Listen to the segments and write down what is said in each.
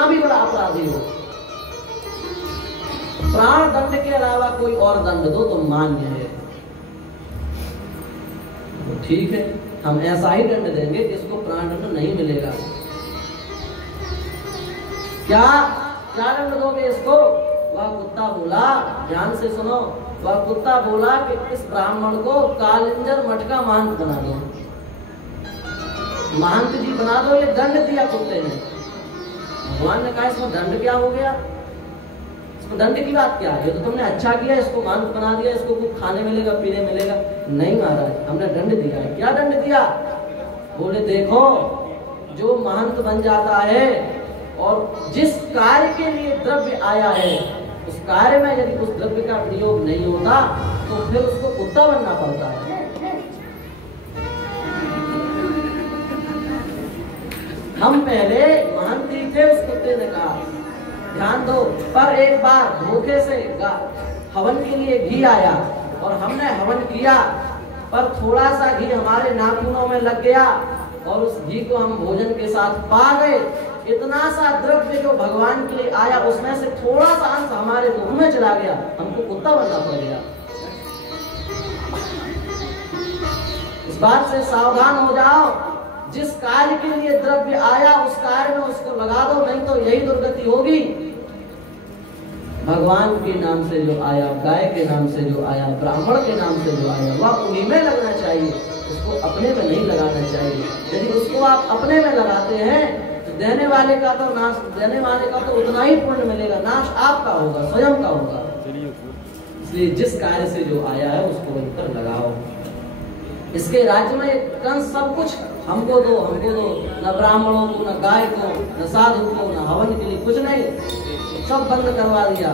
कितना भी बड़ा अपराधी हो, प्राण दंड के अलावा कोई और दंड दो तो मान्य है। तो ठीक है, हम ऐसा ही दंड देंगे कि इसको प्राण दंड नहीं मिलेगा। क्या क्या दंड दोगे इसको? वह कुत्ता बोला, ध्यान से सुनो, वह कुत्ता बोला कि इस ब्राह्मण को कालिंजर मटका महंत बना दो, महंत जी बना दो। ये दंड दिया कुत्ते ने। भगवान ने कहा इसमें दंड क्या हो गया, इसमें दंड की बात क्या है? ये तो तुमने अच्छा किया, इसको महंत बना दिया, इसको कुछ खाने मिलेगा पीने मिलेगा। नहीं महाराज, हमने दंड दिया है। क्या दंड दिया? बोले देखो, जो महंत बन जाता है और जिस कार्य के लिए द्रव्य आया है उस कार्य में यदि उस द्रव्य का प्रयोग नहीं होता तो फिर उसको कुत्ता बनना पड़ता है। हम पहले महंती थे, उस कुत्ते ने कहा ध्यान दो, पर एक बार धोखे से हवन के लिए घी आया और हमने हवन किया, पर थोड़ा सा घी हमारे नाखूनों में लग गया और उस घी को हम भोजन के साथ पा गए। इतना सा द्रव्य जो भगवान के लिए आया उसमें से थोड़ा सा अंश हमारे मुंह में चला गया, हमको कुत्ता बनना पड़ गया। इस बात से सावधान हो जाओ, जिस कार्य के लिए द्रव्य आया उस कार्य में उसको लगा दो, नहीं तो यही दुर्गति होगी। भगवान के नाम से जो आया, गाय के नाम से जो आया, ब्राह्मण के नाम से जो आया, वह उन्हीं में लगना चाहिए, उसको अपने में नहीं लगाना चाहिए। यदि उसको आप अपने में लगाते हैं तो देने वाले का तो नाश, देने वाले का तो उतना ही पुण्य मिलेगा, नाश आपका होगा, स्वयं का होगा। इसलिए जिस कार्य से जो आया है उसको वहीं पर लगाओ। इसके राज्य में कंस सब कुछ हमको दो, हमको दो, न ब्राह्मणों को, न गाय को, न साधु को, न हवन के लिए कुछ नहीं, सब बंद करवा दिया।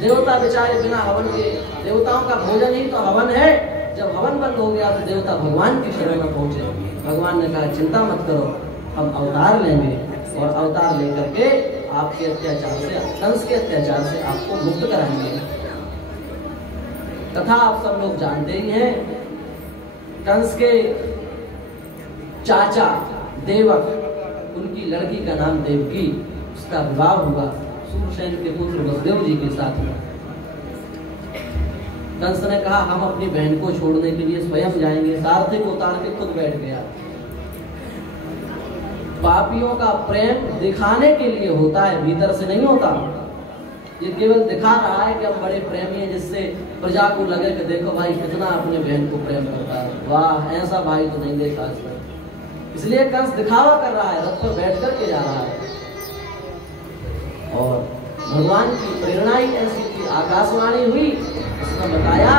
देवता बेचारे बिना हवन के, देवताओं का भोजन ही तो हवन है। जब हवन बंद हो गया तो देवता भगवान की शरण में पहुंचे। भगवान ने कहा चिंता मत करो, हम अवतार लेंगे और अवतार लेकर के आपके अत्याचार से, कंस के अत्याचार से आपको मुक्त कराएंगे। कथा आप सब लोग जानते ही हैं। कंस के चाचा देवक, उनकी लड़की का नाम देवकी, उसका विवाह हुआ सूरसेन के पुत्र वसुदेव जी के साथ में। कंस ने कहा हम अपनी बहन को छोड़ने के लिए स्वयं जाएंगे, सारथी को उतार के खुद बैठ गया। पापियों का प्रेम दिखाने के लिए होता है, भीतर से नहीं होता। ये केवल दिखा रहा है कि हम बड़े प्रेमी हैं, जिससे प्रजा को लगे कि देखो भाई कितना अपने बहन को प्रेम करता है। वाह, ऐसा भाई तो नहीं देखा आज तक। इसलिए कंस दिखावा कर रहा है, रथ पर बैठ करके जा रहा है। और भगवान की प्रेरणा ही ऐसी थी, आकाशवाणी हुई, उसने बताया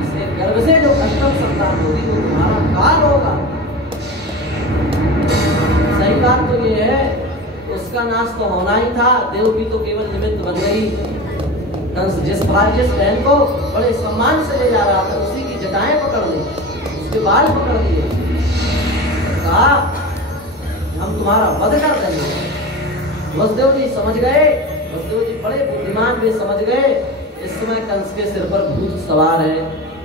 इसके गर्भ से जो अष्टम संतान होगी वो तुम्हारा काल होगा। सही बात तो ये है, उसका नाश तो होना ही था, देव की तो केवल निमित्त बन गई। कंस जिस बहन को बड़े सम्मान से ले जा रहा था उसी की जटाएं पकड़ ली, उसके बाल पकड़ लिए, कहा हम तुम्हारा वध कर देंगे। वसुदेव जी समझ गए, वसुदेव जी बड़े बुद्धिमान भी समझ गए इस समय कंस के सिर पर भूत सवार है।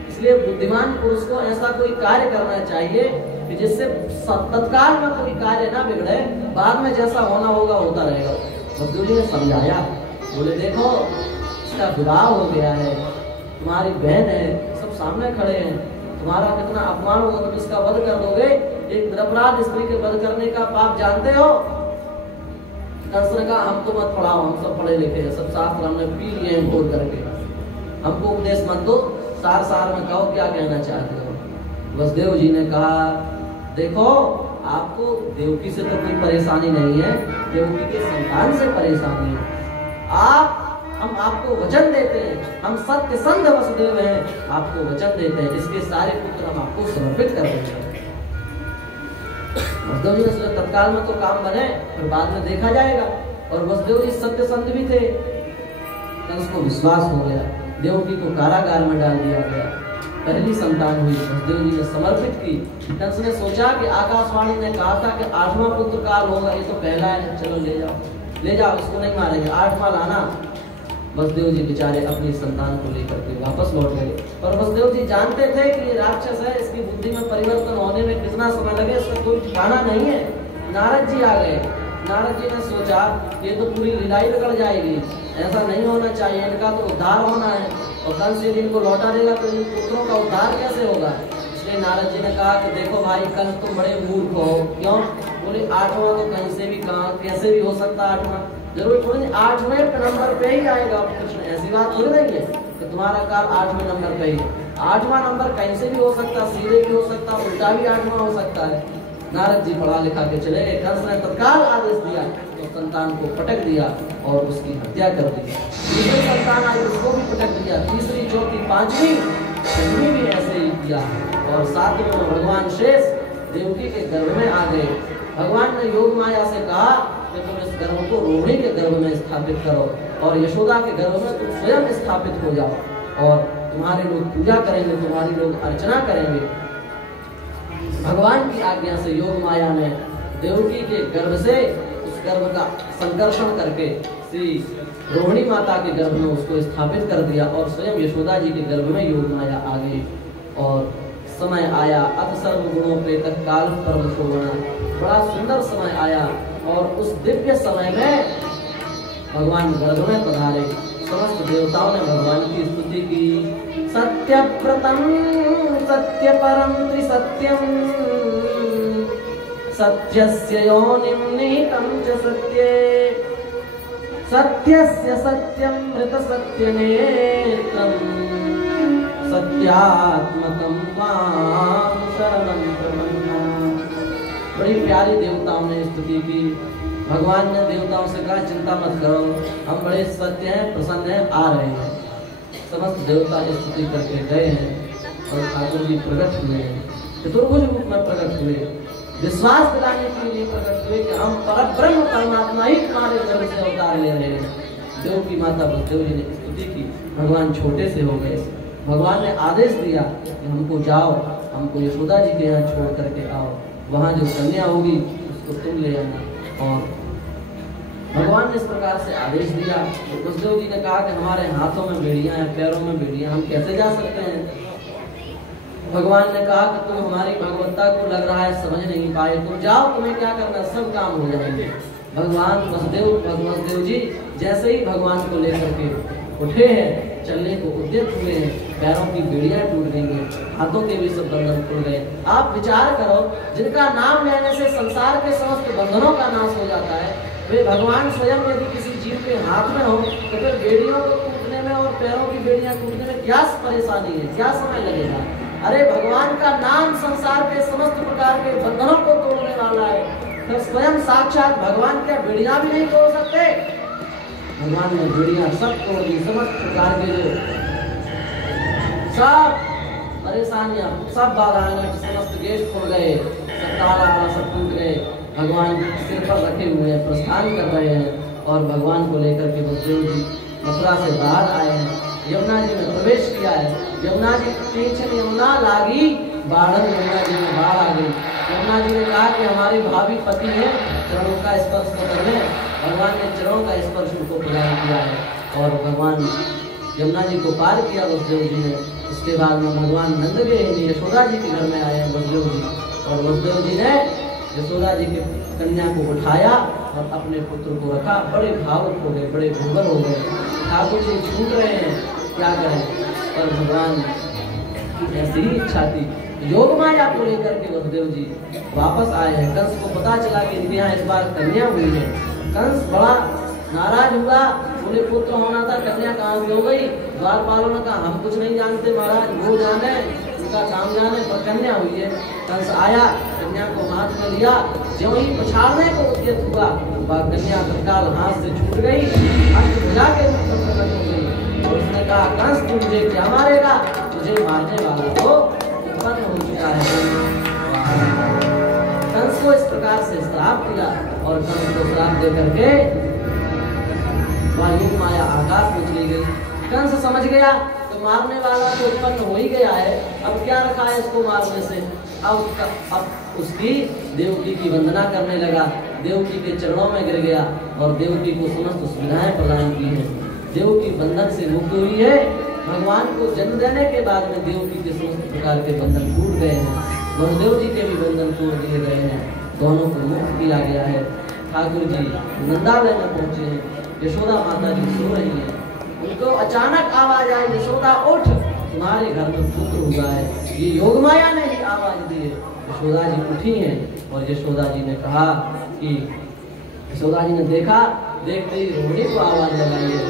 इसलिए बुद्धिमान पुरुष को ऐसा कोई कार्य करना चाहिए कि जिससे तत्काल में कोई कार्य ना बिगड़े, बाद में जैसा होना होगा होता रहेगा। वसुदेव जी ने समझाया, बोले देखो इसका विवाह हो गया है, तुम्हारी बहन है, सब सामने खड़े हैं, तुम्हारा कितना अपमान होगा, तुम इसका वध कर दोगे। एक निरपराध स्त्री के वध करने का पाप जानते हो? कंस ने कहा हम तो मत पढ़ाओ, हम सब पढ़े लिखे हैं, सब शास्त्र हमने पी लिए हैं बोल करके, हमको उपदेश मत दो, सार सार में कहो क्या कहना चाहते हो। वसुदेव जी ने कहा देखो आपको देवकी से तो कोई परेशानी नहीं है, देवकी के संतान से परेशानी है। हम आपको वचन देते हैं, हम सत्य संध वसुदेव हैं, आपको वचन देते हैं, इसके सारे पुत्र हम आपको समर्पित कर देंगे। वसुदेव जी ने सोचा तत्काल में तो काम बने, फिर बाद में देखा जाएगा। और वसुदेव जी सत्य संत भी थे। कंस को विश्वास हो गया, देवकी को कारागार में डाल दिया गया। पहली संतान हुई, वसुदेव जी ने समर्पित की। कंस ने सोचा कि आकाशवाणी ने कहा था कि 8वां पुत्र काल होगा, ये तो पहला है, चलो ले जाओ, इसको नहीं मारेंगे, 8वां लाना। वसुदेव जी बेचारे अपनी संतान को लेकर के वापस लौट गए। और वसुदेव जी जानते थे कि ये राक्षस है, इसकी बुद्धि में परिवर्तन होने में कितना समय लगे इसका कोई ठिकाना नहीं है। नारद जी आ गए, नारद जी ने सोचा ये तो पूरी लीलाई बिगड़ जाएगी, ऐसा नहीं होना चाहिए, इनका तो उद्धार होना है और कंस यदि इनको लौटा देगा तो इन पुत्रों का उद्धार कैसे होगा। इसलिए नारद जी ने कहा कि देखो भाई कंस तुम बड़े मूर्ख हो। क्यों? बोले 8वां तो कहीं से भी कहाँ कैसे भी हो सकता है 8वां, जरूर थोड़ी 8वें नंबर पे ही आएगा। कृष्ण ऐसी बात थोड़ी नहीं है कि तुम्हारा काल 8वें नंबर पे ही, 8वां नंबर कहीं से भी हो सकता, सीधे भी हो सकता, उल्टा भी 8वां हो सकता है। नारद जी पढ़ा लिखा के चले गए। कंस ने तत्काल आदेश दिया तो संतान को पटक दिया और उसकी हत्या कर दी। दूसरी संतान आई उसको भी पटक दिया, तीसरी चौथी पांचवी छठवीं भी ऐसे ही किया और 7वें में भगवान शेष देवकी के गर्भ में आ गए। भगवान ने योग माया से कहा कि तुम इस गर्भ को रोहिणी के गर्भ में स्थापित करो और यशोदा के गर्भ में तुम स्वयं स्थापित हो जाओ और तुम्हारे लोग पूजा करेंगे, तुम्हारी लोग अर्चना करेंगे। भगवान की आज्ञा से योग माया ने देवकी के गर्भ से उस गर्भ का संकर्षण करके श्री रोहिणी माता के गर्भ में उसको स्थापित कर दिया और स्वयं यशोदा जी के गर्भ में योग माया आ गई। और समय आया अत सर्व गुणों पे तत्काल परम शोभना, बड़ा सुंदर समय आया और उस दिव्य समय में भगवान गर्भ में पधारे। समस्त देवताओं ने भगवान की स्तुति की। सत्यव्रतम सत्यपरम त्रिसत्यम सत्यस्य योनिं निहितं च सत्ये सत्यस्य सत्यं मृत सत्यनेत्रं सत्यात्मकं त्वां शरणं प्रपन्ना। बड़ी प्यारी देवताओं ने स्तुति की। भगवान ने देवताओं से कहा चिंता मत करो, हम बड़े सत्य हैं, प्रसन्न हैं, आ रहे हैं। समस्त देवता स्तुति करके गए हैं और ठाकुर जी प्रकट हुए हैं, चतुर्भुज रूप में प्रकट हुए, विश्वास दिलाने के लिए प्रकट हुए कि हम परब्रह्म परमात्मा ही तुम्हारे गर्भ से अवतार ले रहे हैं। देव की माता बलदेव जी ने स्तुति की। भगवान छोटे से हो गए। भगवान ने आदेश दिया कि हमको जाओ, हमको यशोदा जी के यहाँ छोड़ करके आओ, वहाँ जो कन्या होगी उसको तुम ले आना। और भगवान ने इस प्रकार से आदेश दिया। तो बलदेव जी ने कहा कि हमारे हाथों में बेड़ियां हैं, पैरों में बेड़ियां, हम कैसे जा सकते हैं। भगवान ने कहा कि तुम हमारी भगवत्ता को लग रहा है समझ नहीं पाए, तुम जाओ, तुम्हें क्या करना, सब काम हो जाएंगे। भगवान वसुदेव जी जैसे ही भगवान को लेकर के उठे हैं, चलने को उद्यत हुए हैं, पैरों की बेड़ियां टूट गई हैं, हाथों के भी सब बंधन खुल गए। आप विचार करो, जिनका नाम लेने से संसार के समस्त बंधनों का नाश हो जाता है, वे भगवान स्वयं यदि किसी जीव के हाथ में हो तो फिर बेड़ियों को टूटने में और पैरों की बेड़ियां टूटने में क्या परेशानी है, क्या समय लगेगा। अरे भगवान का नाम संसार के समस्त प्रकार के बंधनों को तोड़ने वाला है, फिर स्वयं साक्षात भगवान क्या बेड़ियां भी नहीं तोड़ सकते। भगवान ने बेड़ियां सब तोड़ दी, समस्त प्रकार के जो सब परेशानियां, सब बाधाएं, समस्त गेट खुल गए, सब ताला सब टूट गए। भगवान सिर पर रखे हुए हैं, प्रस्थान कर रहे हैं और भगवान को लेकर के बलदेव जी मथुरा से बाहर आए हैं, यमुना जी में प्रवेश किया है। यमुना जी पीछे यमुना लागी, बाढ़ यमुना जी में बाढ़ आ गई। यमुना जी ने कहा कि हमारे भावी पति हैं, चरणों का स्पर्श कर लें। भगवान ने चरणों का स्पर्श उनको प्रदान किया है और भगवान यमुना जी को पार किया बलदेव जी ने। उसके बाद में भगवान नंद के यशोदा जी के घर में आए हैं बलदेव जी, और बलदेव जी ने यशोदा जी के कन्या को उठाया और अपने पुत्र को रखा। बड़े भावुक हो गए, बड़े विभोर हो गए। ठाकुर जी छूट रहे हैं, क्या करें, पर भगवान की ऐसी ही इच्छा थी। योग माया को लेकर के बलदेव जी वापस आए हैं। कंस को पता चला कि इनके यहाँ इस बार कन्या हुई है। कंस बड़ा नाराज हुआ, बोले पुत्र होना था, कन्या कहाँ से हो गई। द्वारपालों ने कहा हम कुछ नहीं जानते महाराज, वो जाने, उनका काम जाने, पर कन्या हुई है। कंस आया, कन्या को हाथ में लिया, ज्यों ही पछाड़ने को उद्यत हुआ, वह कन्या तत्काल हाथ से छूट गई, अष्टभुजा के रूप में प्रकट हो गई। और उसने कहा कंस तू मुझे क्या मारेगा, तुझे मारने वाला तो उत्पन्न हो चुका है। कंस को इस प्रकार से श्राप दिया और कंस को श्राप दे करके योग माया आकाश में चली गई। कंस समझ गया तो मारने वाला तो उत्पन्न हो ही गया है, अब क्या रखा है इसको मारने से। अब उसकी देवकी की वंदना करने लगा, देवकी के चरणों में गिर गया और देवकी को समस्त सुविधाएं प्रदान की हैं। देवकी बंधन से मुक्त हुई है। भगवान को जन्म देने के बाद में देवकी के समस्त प्रकार के बंधन टूट गए हैं। बलदेव जी के भी बंधन तोड़ दिए गए हैं, दोनों को मुक्त किया गया है। ठाकुर जी नंदालय में पहुंचे हैं। यशोदा माता जी सो रही है, उनको अचानक आवाज आई, यशोदा उठ, तुम्हारे घर में पुत्र हुआ है। ये योग माया ने ही आवाज दी है। यशोदा जी उठी हैं और यशोदा जी ने कहा कि यशोदा जी ने देखा, देखते ही रोहिणी को आवाज लगाई है।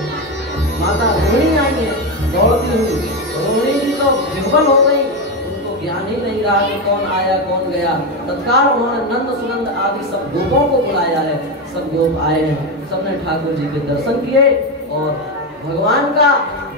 माता रोहिणी आई है दौड़ती हुई, रोहिणी जी तो विह्वल हो गई, उनको ज्ञान ही नहीं रहा कि कौन आया कौन गया। तत्काल उन्होंने नंद सुनंद आदि सब गोपों को बुलाया है, सब गोप आए हैं, सबने ठाकुर जी के दर्शन किए और भगवान का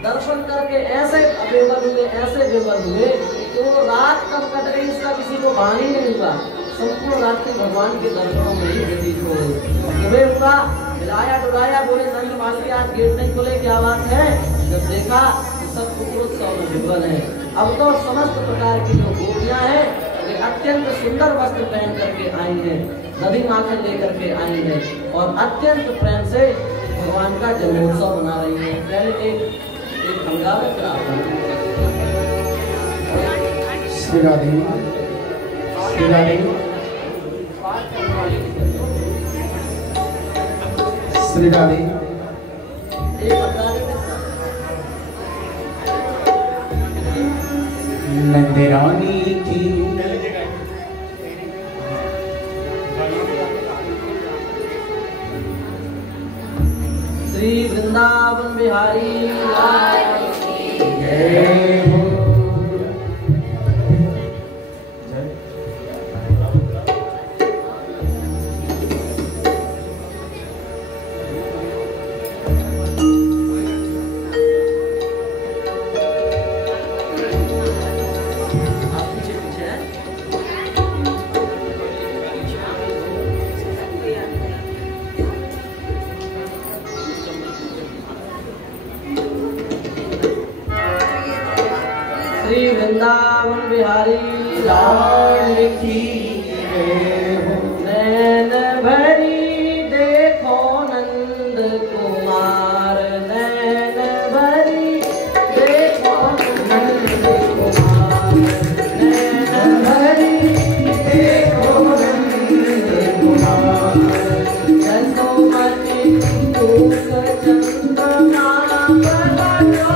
दर्शन करके ऐसे बेबल हुए, ऐसे बेबल हुए कि वो रात कब कट गई इसका किसी को भान ही नहीं हुआ। संपूर्ण रात्रि भगवान के दर्शनों में ही व्यतीत हो गई। सुबह हुआ, हिलाया डुलाया, बोले नंद मासी आज गेट नहीं खुले, क्या बात है? जब देखा तो सब पुत्रोत्सव में विह्वल है। अब तो समस्त प्रकार की जो गोपियां हैं वे अत्यंत सुंदर वस्त्र पहन करके आई हैं, दधी माखन लेकर के आई हैं और अत्यंत प्रेम से भगवान का जन्मोत्सव मना रही है। पहले एक हंगामे श्री राधे श्री राधे श्री राधे नंद रानी की श्री वृंदावन बिहारी जय हो। श्री वृंदावन बिहारी लाल की जय हो। नैन भरी देखो नंद कुमार, नैन भरी देखो नंद कुमार, नैन भरी देखो नंद कुमार। यशोमती कूक चंद्रमा प्रगटो,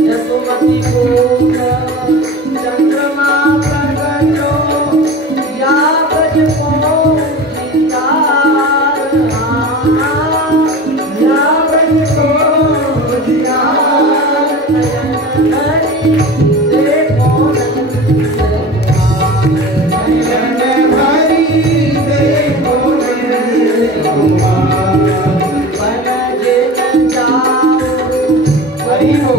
यशोमती कूक चंद्रमा प्रगटो, या ब्रज को उजियार, या ब्रज को उजियार। नयन भरी देखो नंद कुमार, नयन भरी देखो नंद कुमार। बन जिन जाओ हरि हो।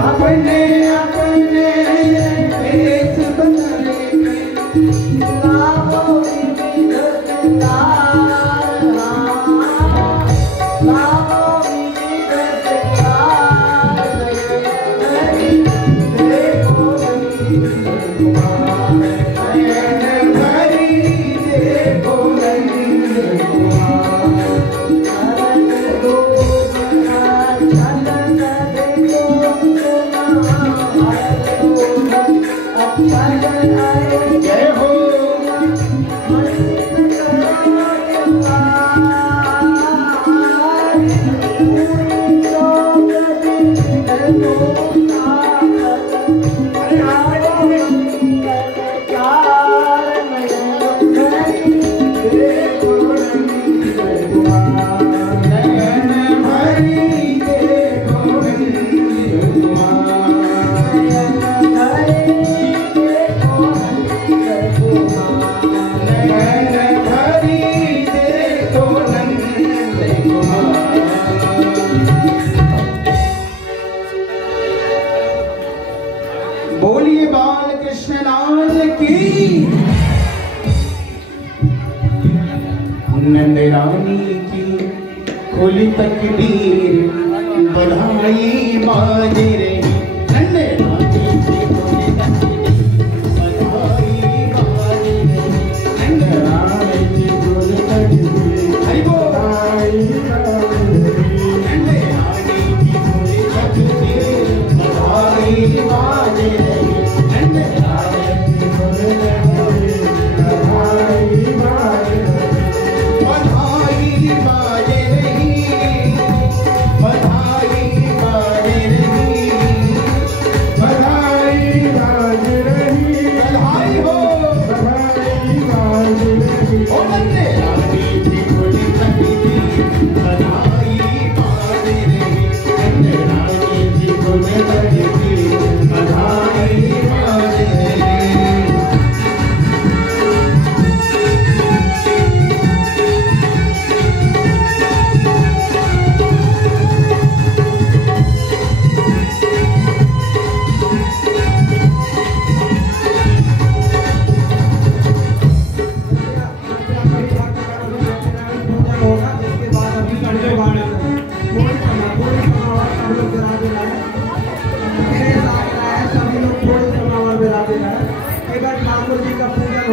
अपने अपने भेष बदले नयन भरी देखो नंद कुमार। जय हो। नयन भरी देखो नंद कुमार। नयन भरी देखो नंद कुमार। बोलिए बाल कृष्ण लाल की, नंद रानी की खुली तकदीर बधाई बाज रही। नंद रानी की खुली तकदीर बधाई बाज रही। नंद रानी की खुली तकदीर हरि बोल।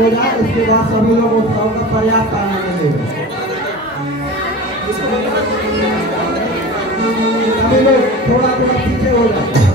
हो जाए, उसके बाद सभी लोग उत्सव का पर्याप्त आनंद लेंगे। सभी लोग थोड़ा थोड़ा पीछे हो जाए।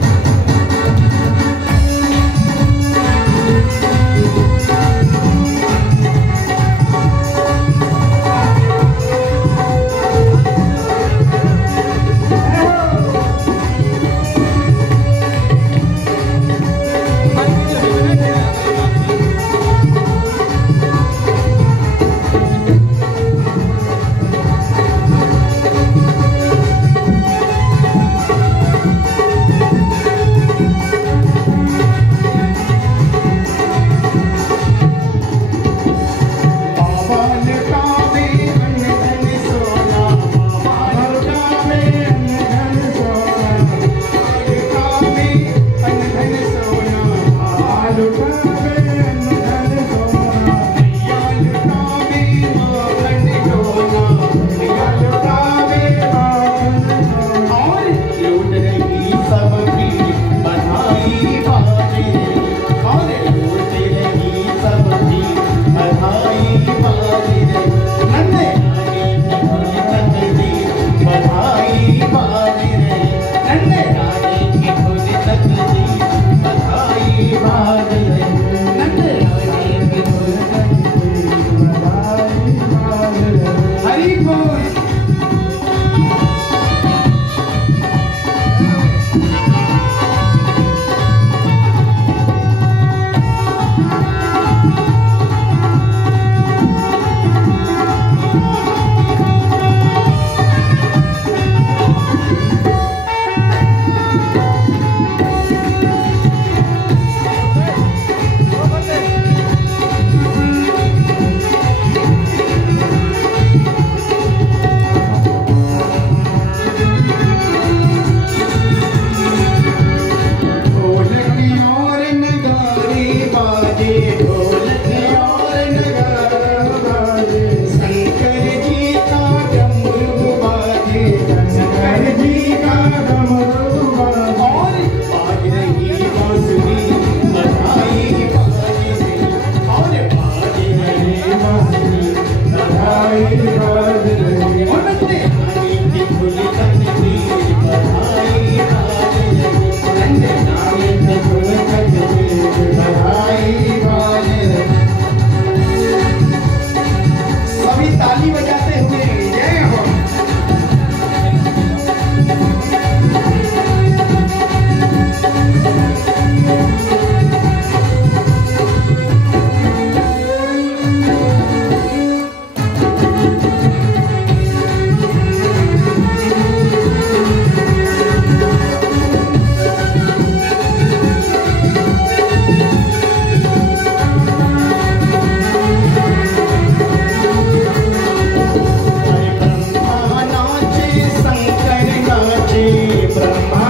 ब्रह्मा